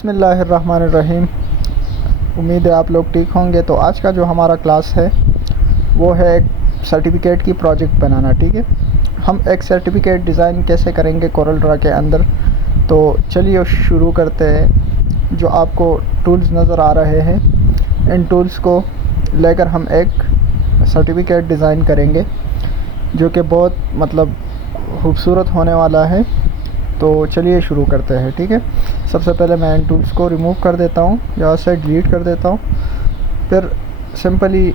बिस्मिल्लाहिर्रहमानिर्रहीम। उम्मीद है आप लोग ठीक होंगे। तो आज का जो हमारा क्लास है वो है एक सर्टिफिकेट की प्रोजेक्ट बनाना। ठीक है, हम एक सर्टिफिकेट डिज़ाइन कैसे करेंगे कोरल ड्रा के अंदर। तो चलिए शुरू करते हैं। जो आपको टूल्स नज़र आ रहे हैं, इन टूल्स को लेकर हम एक सर्टिफिकेट डिज़ाइन करेंगे जो कि बहुत खूबसूरत होने वाला है। तो चलिए शुरू करते हैं। ठीक है, सबसे पहले मैं इन टूल्स को रिमूव कर देता हूँ, यहाँ से डिलीट कर देता हूँ। फिर सिंपली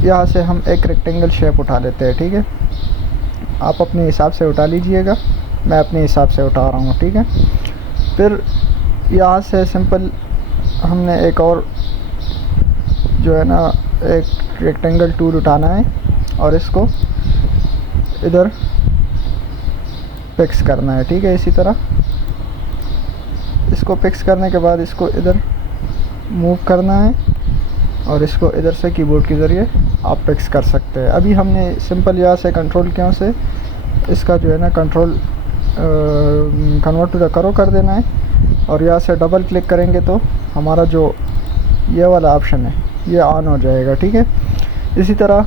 यहाँ से हम एक रेक्टेंगल शेप उठा लेते हैं। ठीक है, आप अपने हिसाब से उठा लीजिएगा, मैं अपने हिसाब से उठा रहा हूँ। ठीक है, फिर यहाँ से सिंपल हमने एक और जो है ना एक रेक्टेंगल टूल उठाना है और इसको इधर फिक्स करना है। ठीक है, इसी तरह इसको फिक्स करने के बाद इसको इधर मूव करना है और इसको इधर से कीबोर्ड के ज़रिए आप फिक्स कर सकते हैं। अभी हमने सिंपल यहाँ से कंट्रोल क्यों से इसका जो है ना कंट्रोल कन्वर्ट टू द करो कर देना है और यहाँ से डबल क्लिक करेंगे तो हमारा जो ये वाला ऑप्शन है ये ऑन हो जाएगा। ठीक है, इसी तरह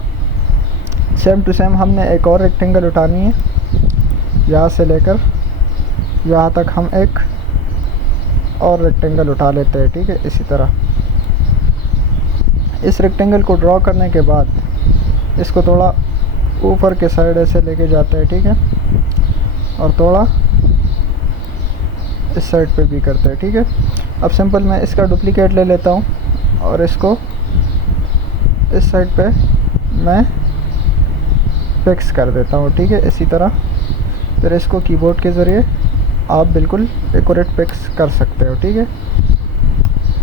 सेम टू सेम हमने एक और रेक्टेंगल उठानी है, यहाँ से लेकर यहाँ तक हम एक और रेक्टेंगल उठा लेते हैं। ठीक है, इसी तरह इस रेक्टेंगल को ड्रॉ करने के बाद इसको थोड़ा ऊपर के साइड ऐसे लेके जाते हैं। ठीक है, और थोड़ा इस साइड पे भी करते हैं। ठीक है, अब सिंपल मैं इसका डुप्लीकेट ले लेता हूँ और इसको इस साइड पे मैं फिक्स कर देता हूँ। ठीक है, इसी तरह फिर इसको कीबोर्ड के ज़रिए आप बिल्कुल एक्यूरेट फिक्स कर सकते हो। ठीक है,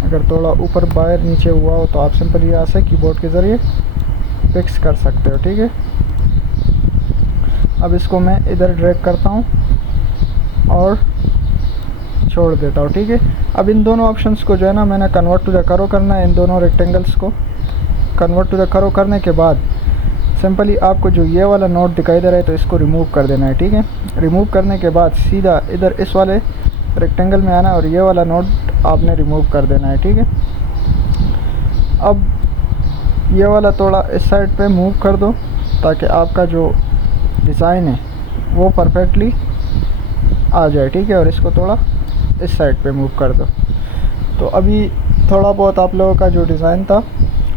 अगर थोड़ा ऊपर बाहर नीचे हुआ हो तो आप सिंपल यहाँ से कीबोर्ड के ज़रिए फिक्स कर सकते हो। ठीक है, अब इसको मैं इधर ड्रैग करता हूँ और छोड़ देता हूँ। ठीक है, अब इन दोनों ऑप्शंस को जो है ना मैंने कन्वर्ट टू द करो करना है। इन दोनों रेक्टेंगल्स को कन्वर्ट टू द करो करने के बाद सिंपली आपको जो ये वाला नोट दिखाई दे रहा है तो इसको रिमूव कर देना है। ठीक है, रिमूव करने के बाद सीधा इधर इस वाले रेक्टेंगल में आना है और ये वाला नोट आपने रिमूव कर देना है। ठीक है, अब ये वाला थोड़ा इस साइड पे मूव कर दो ताकि आपका जो डिज़ाइन है वो परफेक्टली आ जाए। ठीक है, और इसको थोड़ा इस साइड पे मूव कर दो। तो अभी थोड़ा बहुत आप लोगों का जो डिज़ाइन था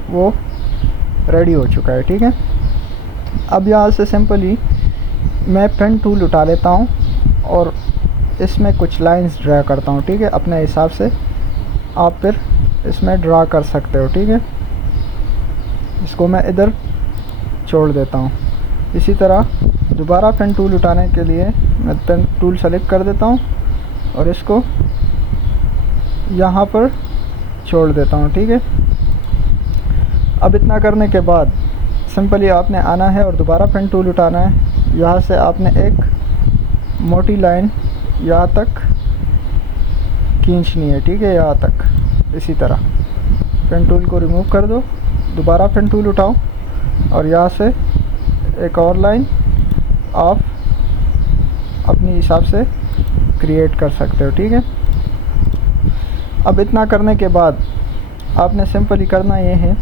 वो रेडी हो चुका है। ठीक है, अब यहाँ से सिंपली मैं पेन टूल उठा लेता हूँ और इसमें कुछ लाइंस ड्रा करता हूँ। ठीक है, अपने हिसाब से आप फिर इसमें ड्रा कर सकते हो। ठीक है, इसको मैं इधर छोड़ देता हूँ। इसी तरह दोबारा पेन टूल उठाने के लिए मैं पेन टूल सेलेक्ट कर देता हूँ और इसको यहाँ पर छोड़ देता हूँ। ठीक है, अब इतना करने के बाद सिंपली आपने आना है और दोबारा पेन टूल उठाना है। यहाँ से आपने एक मोटी लाइन यहाँ तक खींचनी है। ठीक है, यहाँ तक इसी तरह पेन टूल को रिमूव कर दो, दोबारा पेन टूल उठाओ और यहाँ से एक और लाइन आप अपने हिसाब से क्रिएट कर सकते हो। ठीक है, अब इतना करने के बाद आपने सिंपली करना ये है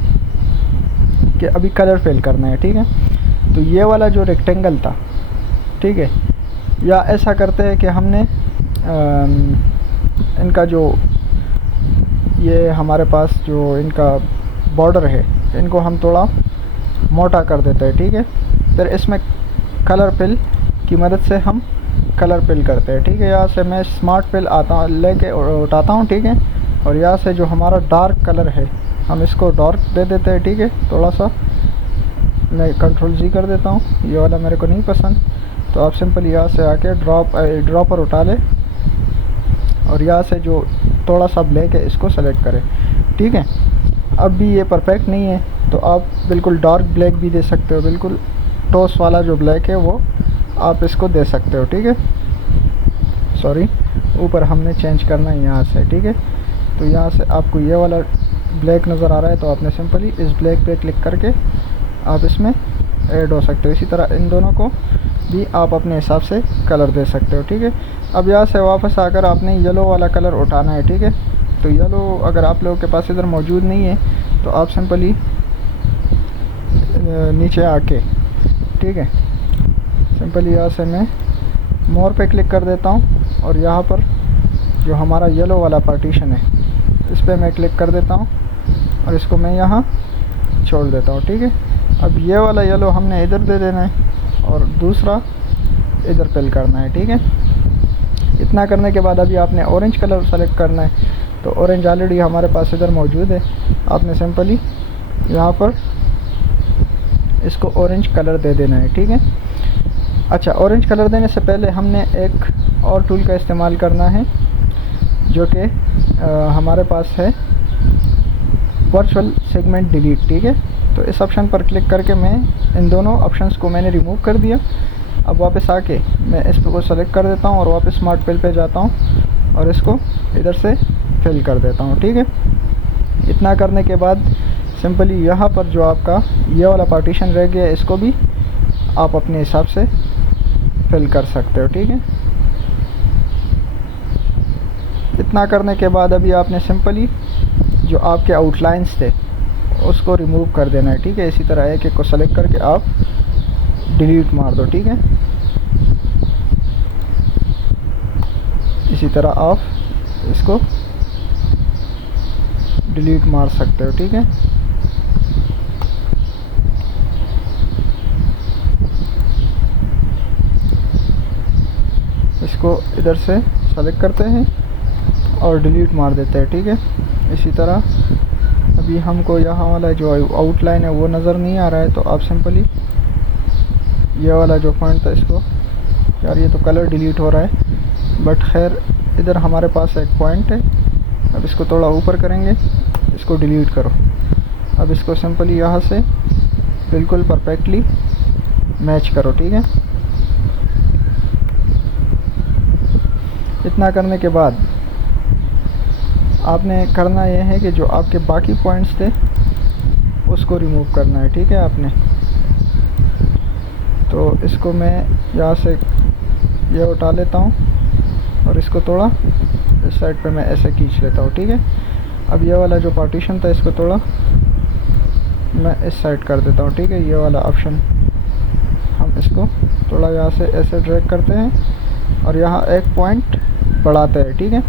कि अभी कलर फिल करना है। ठीक है, तो ये वाला जो रेक्टेंगल था, ठीक है, या ऐसा करते हैं कि हमने इनका जो ये हमारे पास जो इनका बॉर्डर है इनको हम थोड़ा मोटा कर देते हैं। ठीक है, फिर इसमें कलर फिल की मदद से हम कलर फिल करते हैं। ठीक है, यहाँ से मैं स्मार्ट फिल लेके उठाता हूँ। ठीक है, और यहाँ से जो हमारा डार्क कलर है हम इसको डार्क दे देते हैं। ठीक है, थोड़ा सा मैं कंट्रोल जी कर देता हूँ, ये वाला मेरे को नहीं पसंद। तो आप सिंपल यहाँ से आके ड्रॉपर उठा ले और यहाँ से जो थोड़ा सा ब्लैक है इसको सेलेक्ट करें। ठीक है, अब भी ये परफेक्ट नहीं है तो आप बिल्कुल डार्क ब्लैक भी दे सकते हो, बिल्कुल टॉस वाला जो ब्लैक है वो आप इसको दे सकते हो। ठीक है, सॉरी, ऊपर हमने चेंज करना है यहाँ से। ठीक है, तो यहाँ से आपको ये वाला ब्लैक नज़र आ रहा है तो आपने सिंपली इस ब्लैक पे क्लिक करके आप इसमें ऐड हो सकते हो। इसी तरह इन दोनों को भी आप अपने हिसाब से कलर दे सकते हो, ठीक है। अब यहाँ से वापस आकर आपने येलो वाला कलर उठाना है, ठीक है। तो येलो अगर आप लोगों के पास इधर मौजूद नहीं है तो आप सिंपली नीचे आके, ठीक है, सिंपली यहाँ से मैं मोर पे क्लिक कर देता हूँ और यहाँ पर जो हमारा येलो वाला पार्टीशन है इस पर मैं क्लिक कर देता हूँ और इसको मैं यहाँ छोड़ देता हूँ, ठीक है। अब ये वाला येलो हमने इधर दे देना है और दूसरा इधर फिल करना है, ठीक है। इतना करने के बाद अभी आपने ऑरेंज कलर सेलेक्ट करना है। तो ऑरेंज ऑलरेडी हमारे पास इधर मौजूद है, आपने सिंपली यहाँ पर इसको ऑरेंज कलर दे देना है, ठीक है। अच्छा, ऑरेंज कलर देने से पहले हमने एक और टूल का इस्तेमाल करना है जो कि हमारे पास है वर्चुअल सेगमेंट डिलीट, ठीक है। तो इस ऑप्शन पर क्लिक करके मैं इन दोनों ऑप्शंस को मैंने रिमूव कर दिया। अब वापस आके मैं इस को सेलेक्ट कर देता हूँ और वापस स्मार्ट फिल पे जाता हूँ और इसको इधर से फिल कर देता हूँ, ठीक है। इतना करने के बाद सिंपली यहाँ पर जो आपका ये वाला पार्टीशन रह गया इसको भी आप अपने हिसाब से फिल कर सकते हो, ठीक है। इतना करने के बाद अभी आपने सिंपली जो आपके आउटलाइंस थे उसको रिमूव कर देना है, ठीक है। इसी तरह एक को सेलेक्ट करके आप डिलीट मार दो, ठीक है। इसी तरह आप इसको डिलीट मार सकते हो, ठीक है। इसको इधर से सेलेक्ट करते हैं और डिलीट मार देते हैं, ठीक है। इसी तरह अभी हमको यहाँ वाला जो आउटलाइन है वो नज़र नहीं आ रहा है तो आप सिंपली ये वाला जो पॉइंट था इसको, यार ये तो कलर डिलीट हो रहा है बट खैर इधर हमारे पास एक पॉइंट है। अब इसको थोड़ा ऊपर करेंगे, इसको डिलीट करो। अब इसको सिंपली यहाँ से बिल्कुल परफेक्टली मैच करो, ठीक है। इतना करने के बाद आपने करना यह है कि जो आपके बाकी पॉइंट्स थे उसको रिमूव करना है, ठीक है आपने। तो इसको मैं यहाँ से ये उठा लेता हूँ और इसको थोड़ा इस साइड पे मैं ऐसे खींच लेता हूँ, ठीक है। अब ये वाला जो पार्टीशन था इसको थोड़ा मैं इस साइड कर देता हूँ, ठीक है। ये वाला ऑप्शन हम इसको थोड़ा यहाँ से ऐसे ड्रैग करते हैं और यहाँ एक पॉइंट बढ़ाते हैं, ठीक है।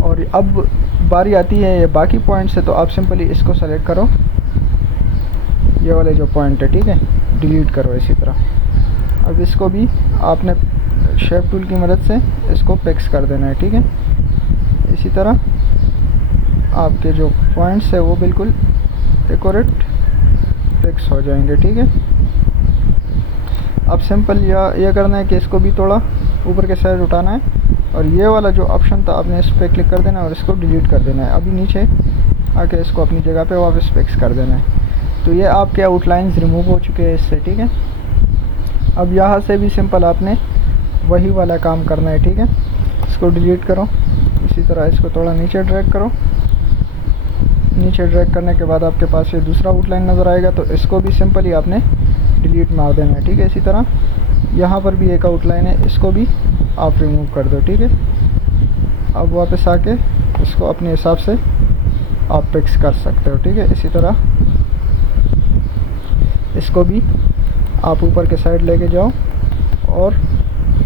और अब बारी आती है ये बाकी पॉइंट से, तो आप सिंपली इसको सेलेक्ट करो, ये वाले जो पॉइंट है, ठीक है, डिलीट करो इसी तरह। अब इसको भी आपने शेप टूल की मदद से इसको फिक्स कर देना है, ठीक है। इसी तरह आपके जो पॉइंट्स है वो बिल्कुल एक्यूरेट फिक्स हो जाएंगे, ठीक है। अब सिंपल यह करना है कि इसको भी थोड़ा ऊपर के साइड उठाना है और ये वाला जो ऑप्शन था आपने इस पर क्लिक कर देना है और इसको डिलीट कर देना है। अभी नीचे आके इसको अपनी जगह पे वापस फिक्स कर देना है। तो ये आपके आउटलाइंस रिमूव हो चुके हैं इससे, ठीक है। अब यहाँ से भी सिंपल आपने वही वाला काम करना है, ठीक है। इसको डिलीट करो, इसी तरह इसको थोड़ा नीचे ड्रैग करो। नीचे ड्रैग करने के बाद आपके पास ये दूसरा आउटलाइन नज़र आएगा, तो इसको भी सिंपली आपने डिलीट मार देना है, ठीक है। इसी तरह यहाँ पर भी एक आउटलाइन है, इसको भी आप रिमूव कर दो, ठीक है। अब वापस आके इसको अपने हिसाब से आप फिक्स कर सकते हो, ठीक है। इसी तरह इसको भी आप ऊपर के साइड लेके जाओ और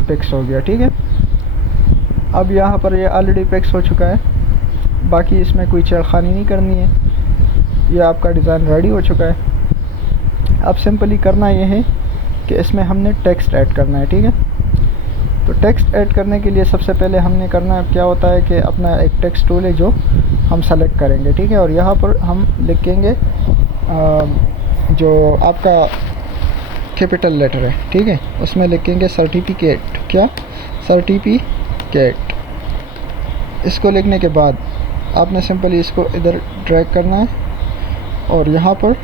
फिक्स हो गया, ठीक है। अब यहाँ पर ये ऑलरेडी फिक्स हो चुका है, बाकी इसमें कोई छेड़खानी नहीं करनी है, ये आपका डिज़ाइन रेडी हो चुका है। अब सिंपली करना ये है कि इसमें हमने टेक्स्ट ऐड करना है, ठीक है। तो टेक्स्ट ऐड करने के लिए सबसे पहले हमने करना है, क्या होता है कि अपना एक टेक्स्ट टूल है जो हम सेलेक्ट करेंगे, ठीक है। और यहाँ पर हम लिखेंगे जो आपका कैपिटल लेटर है, ठीक है, उसमें लिखेंगे सर्टिफिकेट, क्या सर्टिफिकेट। इसको लिखने के बाद आपने सिंपली इसको इधर ड्रैग करना है और यहाँ पर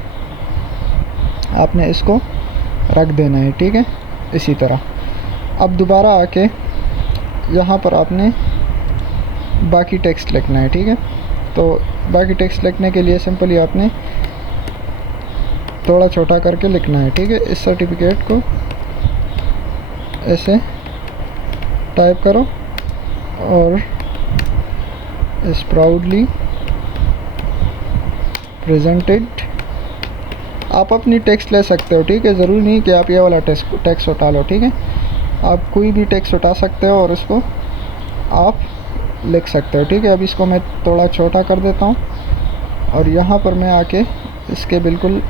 आपने इसको रख देना है, ठीक है, इसी तरह। अब दोबारा आके यहाँ पर आपने बाकी टेक्स्ट लिखना है, ठीक है। तो बाकी टेक्स्ट लिखने के लिए सिंपली आपने थोड़ा छोटा करके लिखना है, ठीक है। इस सर्टिफिकेट को ऐसे टाइप करो और इस प्राउडली प्रेजेंटेड, आप अपनी टेक्स्ट ले सकते हो, ठीक है। ज़रूरी नहीं कि आप ये वाला टेक्स्ट उठा लो, ठीक है। आप कोई भी टेक्स्ट उठा सकते हो और इसको आप लिख सकते हो, ठीक है। अब इसको मैं थोड़ा छोटा कर देता हूँ और यहाँ पर मैं आके इसके बिल्कुल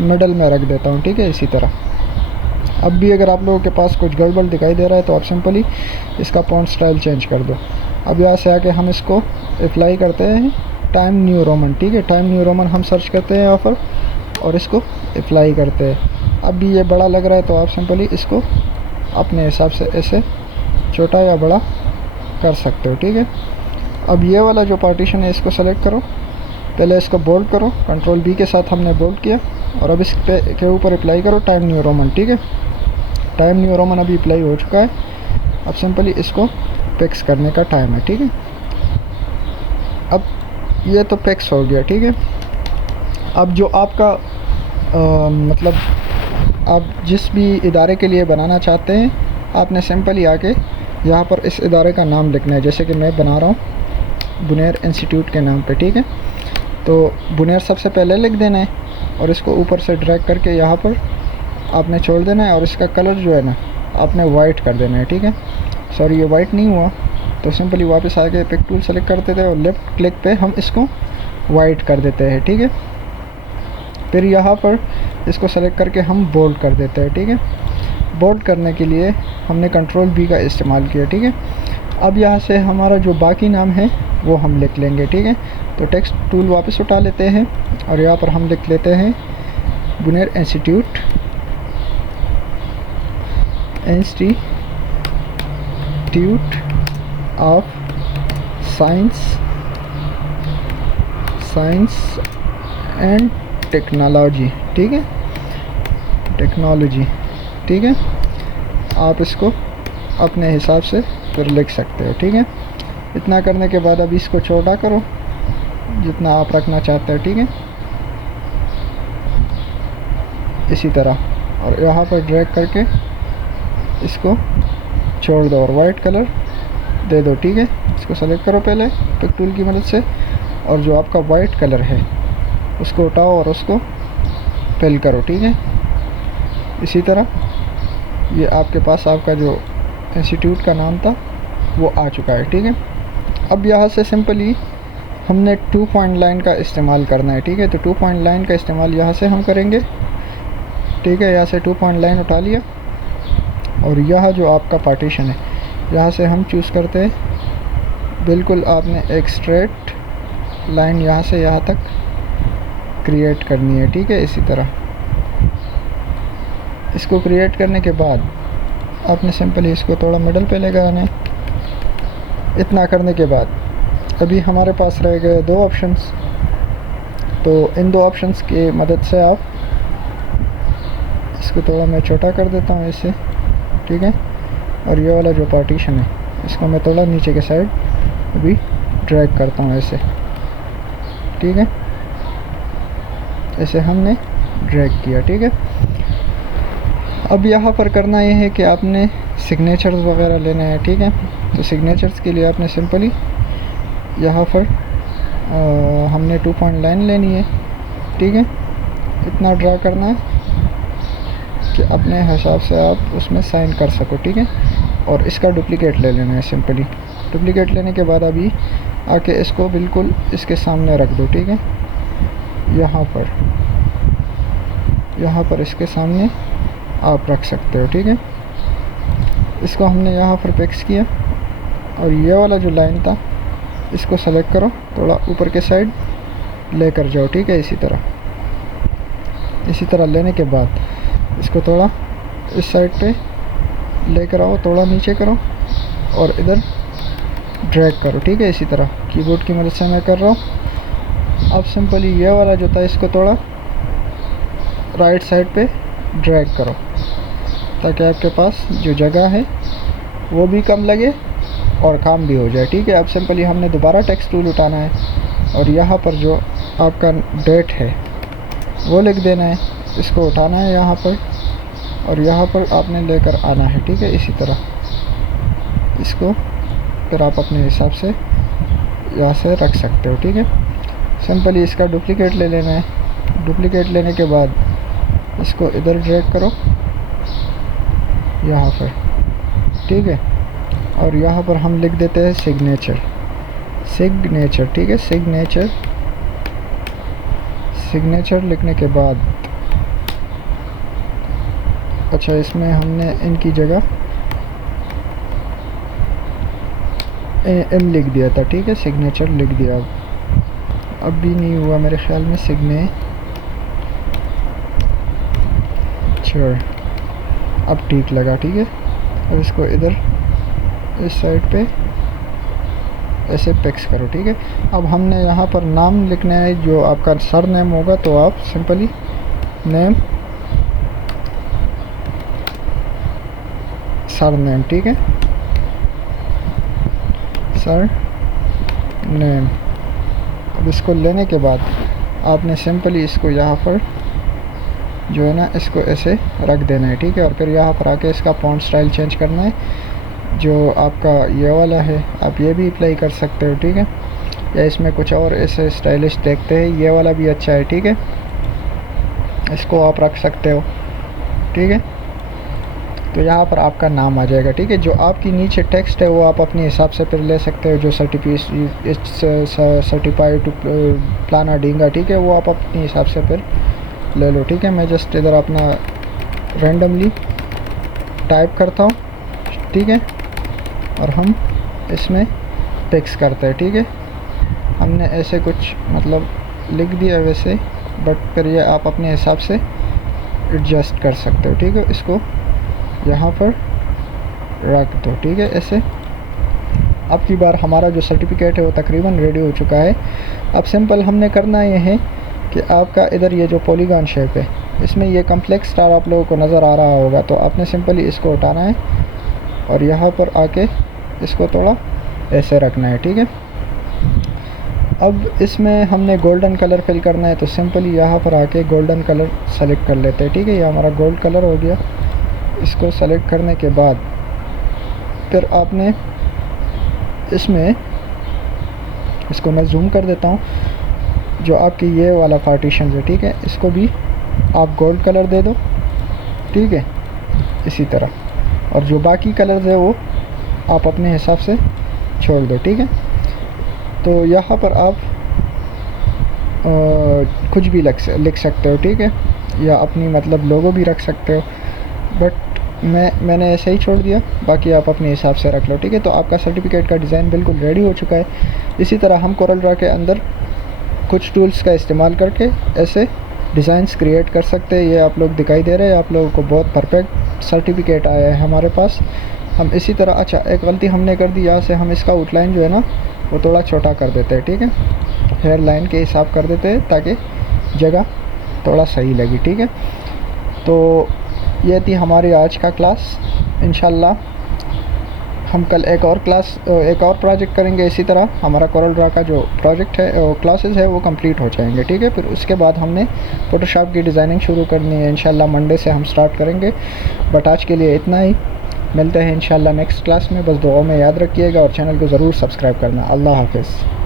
मिडल में रख देता हूँ, ठीक है, इसी तरह। अब भी अगर आप लोगों के पास कुछ गड़बड़ दिखाई दे रहा है तो आप सिंपली इसका फॉन्ट स्टाइल चेंज कर दो। अब यहाँ से आके हम इसको अप्लाई करते हैं टाइम न्यू रोमन, ठीक है। टाइम न्यू रोमन हम सर्च करते हैं यहाँ पर और इसको अप्लाई करते हैं। अब भी ये बड़ा लग रहा है तो आप सिंपली इसको अपने हिसाब से ऐसे छोटा या बड़ा कर सकते हो, ठीक है। अब ये वाला जो पार्टीशन है इसको सेलेक्ट करो, पहले इसको बोल्ड करो, कंट्रोल बी के साथ हमने बोल्ड किया और अब इस के ऊपर अप्लाई करो टाइम न्यू रोमन, ठीक है। टाइम न्यू रोमन अभी अप्लाई हो चुका है। अब सिंपली इसको फिक्स करने का टाइम है, ठीक है। अब ये तो फिक्स हो गया, ठीक है। अब जो आपका मतलब आप जिस भी इदारे के लिए बनाना चाहते हैं, आपने सिंपली आके यहाँ पर इस इदारे का नाम लिखना है। जैसे कि मैं बना रहा हूँ बुनेर इंस्टीट्यूट के नाम पे, ठीक है। तो बुनेर सबसे पहले लिख देना है और इसको ऊपर से ड्रैग करके यहाँ पर आपने छोड़ देना है और इसका कलर जो है ना आपने वाइट कर देना है, ठीक है। सॉरी, ये वाइट नहीं हुआ तो सिंपली वापस आके पिक टूल सेलेक्ट करते थे और लेफ़्ट क्लिक पे हम इसको वाइट कर देते हैं, ठीक है। फिर यहाँ पर इसको सेलेक्ट करके हम बोल्ड कर देते हैं, ठीक है। बोल्ड करने के लिए हमने कंट्रोल बी का इस्तेमाल किया, ठीक है। अब यहाँ से हमारा जो बाकी नाम है वो हम लिख लेंगे, ठीक है। तो टेक्स्ट टूल वापस उठा लेते हैं और यहाँ पर हम लिख लेते हैं Buner institute of science and technology, ठीक है, टेक्नोलॉजी, ठीक है। आप इसको अपने हिसाब से फिर लिख सकते हो, ठीक है। इतना करने के बाद अब इसको छोटा करो जितना आप रखना चाहते हो, ठीक है, इसी तरह। और यहाँ पर ड्रैग करके इसको छोड़ दो और वाइट कलर दे दो, ठीक है। इसको सेलेक्ट करो पहले पिक टूल की मदद से और जो आपका वाइट कलर है उसको उठाओ और उसको फिल करो, ठीक है। इसी तरह ये आपके पास आपका जो इंस्टीट्यूट का नाम था वो आ चुका है, ठीक है। अब यहाँ से सिंपली हमने 2 पॉइंट लाइन का इस्तेमाल करना है, ठीक है। तो 2 पॉइंट लाइन का इस्तेमाल यहाँ से हम करेंगे, ठीक है। यहाँ से 2 पॉइंट लाइन उठा लिया और यह जो आपका पार्टीशन है यहाँ से हम चूज़ करते हैं बिल्कुल आपने एक स्ट्रेट लाइन यहाँ से यहाँ तक क्रिएट करनी है, ठीक है। इसी तरह इसको क्रिएट करने के बाद आपने सिंपली इसको थोड़ा मिडल पे लेकर आना है। इतना करने के बाद अभी हमारे पास रह गए 2 ऑप्शंस। तो इन 2 ऑप्शंस की मदद से आप इसको थोड़ा मैं छोटा कर देता हूँ इससे, ठीक है। और ये वाला जो पार्टीशन है इसको मैं थोड़ा नीचे के साइड अभी ड्रैग करता हूँ ऐसे, ठीक है। ऐसे हमने ड्रैग किया, ठीक है। अब यहाँ पर करना ये है कि आपने सिग्नेचर्स वगैरह लेना है, ठीक है। तो सिग्नेचर्स के लिए आपने सिंपली यहाँ पर हमने 2 पॉइंट लाइन लेनी है, ठीक है। इतना ड्रा करना है कि अपने हिसाब से आप उसमें साइन कर सको, ठीक है। और इसका डुप्लीकेट ले लेना है सिंपली। डुप्लीकेट लेने के बाद अभी आके इसको बिल्कुल इसके सामने रख दो, ठीक है। यहाँ पर इसके सामने आप रख सकते हो, ठीक है। इसको हमने यहाँ पर फिक्स किया और ये वाला जो लाइन था इसको सेलेक्ट करो, थोड़ा ऊपर के साइड लेकर जाओ, ठीक है। इसी तरह लेने के बाद इसको थोड़ा इस साइड पे लेकर आओ, थोड़ा नीचे करो और इधर ड्रैग करो, ठीक है। इसी तरह कीबोर्ड की मदद से मैं कर रहा हूँ। अब सिंपली ये वाला जो था इसको थोड़ा राइट साइड पे ड्रैग करो ताकि आपके पास जो जगह है वो भी कम लगे और काम भी हो जाए, ठीक है। अब सिंपली हमने दोबारा टेक्स्ट टूल उठाना है और यहाँ पर जो आपका डेट है वो लिख देना है। इसको उठाना है यहाँ पर और यहाँ पर आपने लेकर आना है, ठीक है। इसी तरह इसको फिर आप अपने हिसाब से यहाँ से रख सकते हो, ठीक है। सिंपली इसका डुप्लिकेट ले लेना है। डुप्लिकेट लेने के बाद इसको इधर ड्रैग करो यहाँ पर, ठीक है। और यहाँ पर हम लिख देते हैं सिग्नेचर, सिग्नेचर, ठीक है। सिग्नेचर, सिग्नेचर लिखने के बाद अच्छा इसमें हमने इनकी जगह एम लिख दिया था, ठीक है। सिग्नेचर लिख दिया, अब भी नहीं हुआ मेरे ख्याल में सिग्नेचर। अब ठीक लगा, ठीक है। अब इसको इधर इस साइड पे ऐसे फिक्स करो, ठीक है। अब हमने यहाँ पर नाम लिखना है, जो आपका सर नेम होगा तो आप सिंपली नेम, सर नेम, ठीक है, सर नेम। अब इसको लेने के बाद आपने सिंपली इसको यहाँ पर जो है ना इसको ऐसे रख देना है, ठीक है। और फिर यहाँ पर आके इसका फॉन्ट स्टाइल चेंज करना है, जो आपका ये वाला है आप ये भी अप्लाई कर सकते हो, ठीक है। या इसमें कुछ और ऐसे स्टाइलिश देखते हैं, ये वाला भी अच्छा है, ठीक है। इसको आप रख सकते हो, ठीक है। तो यहाँ पर आपका नाम आ जाएगा, ठीक है। जो आपकी नीचे टेक्स्ट है वो आप अपने हिसाब से फिर ले सकते हो, जो सर्टिफाइड टू प्लाना डींगा, ठीक है, वो आप अपने हिसाब से फिर ले लो, ठीक है। मैं जस्ट इधर अपना रैंडमली टाइप करता हूँ, ठीक है। और हम इसमें टेक्स्ट करते हैं, ठीक है। हमने ऐसे कुछ मतलब लिख दिया वैसे, बट फिर ये आप अपने हिसाब से एडजस्ट कर सकते हो, ठीक है। इसको यहाँ पर रख दो, ठीक है, ऐसे। अब की बार हमारा जो सर्टिफिकेट है वो तकरीबन रेडी हो चुका है। अब सिंपल हमने करना ये है कि आपका इधर ये जो पॉलीगॉन शेप है इसमें ये कम्प्लेक्स स्टार आप लोगों को नज़र आ रहा होगा, तो आपने सिंपली इसको उठाना है और यहाँ पर आके इसको थोड़ा ऐसे रखना है, ठीक है। अब इसमें हमने गोल्डन कलर फिल करना है, तो सिंपली यहाँ पर आके गोल्डन कलर सेलेक्ट कर लेते हैं, ठीक है। ये हमारा गोल्ड कलर हो गया। इसको सेलेक्ट करने के बाद फिर आपने इसमें, इसको मैं जूम कर देता हूँ, जो आपकी ये वाला पार्टीशन है, ठीक है, इसको भी आप गोल्ड कलर दे दो, ठीक है, इसी तरह। और जो बाकी कलर्स है वो आप अपने हिसाब से छोड़ दो, ठीक है। तो यहाँ पर आप कुछ भी लिख सकते हो, ठीक है, या अपनी मतलब लोगो भी रख सकते हो, बट मैंने ऐसे ही छोड़ दिया, बाकी आप अपने हिसाब से रख लो, ठीक है। तो आपका सर्टिफिकेट का डिज़ाइन बिल्कुल रेडी हो चुका है। इसी तरह हम कोरल ड्रा के अंदर कुछ टूल्स का इस्तेमाल करके ऐसे डिज़ाइंस क्रिएट कर सकते हैं। ये आप लोग दिखाई दे रहे हैं, आप लोगों को बहुत परफेक्ट सर्टिफिकेट आया है हमारे पास। हम इसी तरह, अच्छा एक गलती हमने कर दी, यहाँ से हम इसका आउटलाइन जो है ना वो थोड़ा छोटा कर देते हैं, ठीक है, हेयर लाइन के हिसाब कर देते हैं ताकि जगह थोड़ा सही लगी, ठीक है। तो ये थी हमारी आज का क्लास। इंशाल्लाह हम कल एक और प्रोजेक्ट करेंगे। इसी तरह हमारा कोरल ड्रा का जो प्रोजेक्ट है, क्लासेस है, वो कंप्लीट हो जाएंगे, ठीक है। फिर उसके बाद हमने फ़ोटोशॉप की डिज़ाइनिंग शुरू करनी है। इंशाल्लाह मंडे से हम स्टार्ट करेंगे। बट आज के लिए इतना ही, मिलते हैं इंशाल्लाह नेक्स्ट क्लास में। बस दुआ में याद रखिएगा और चैनल को ज़रूर सब्सक्राइब करना। अल्लाह हाफ़िज़।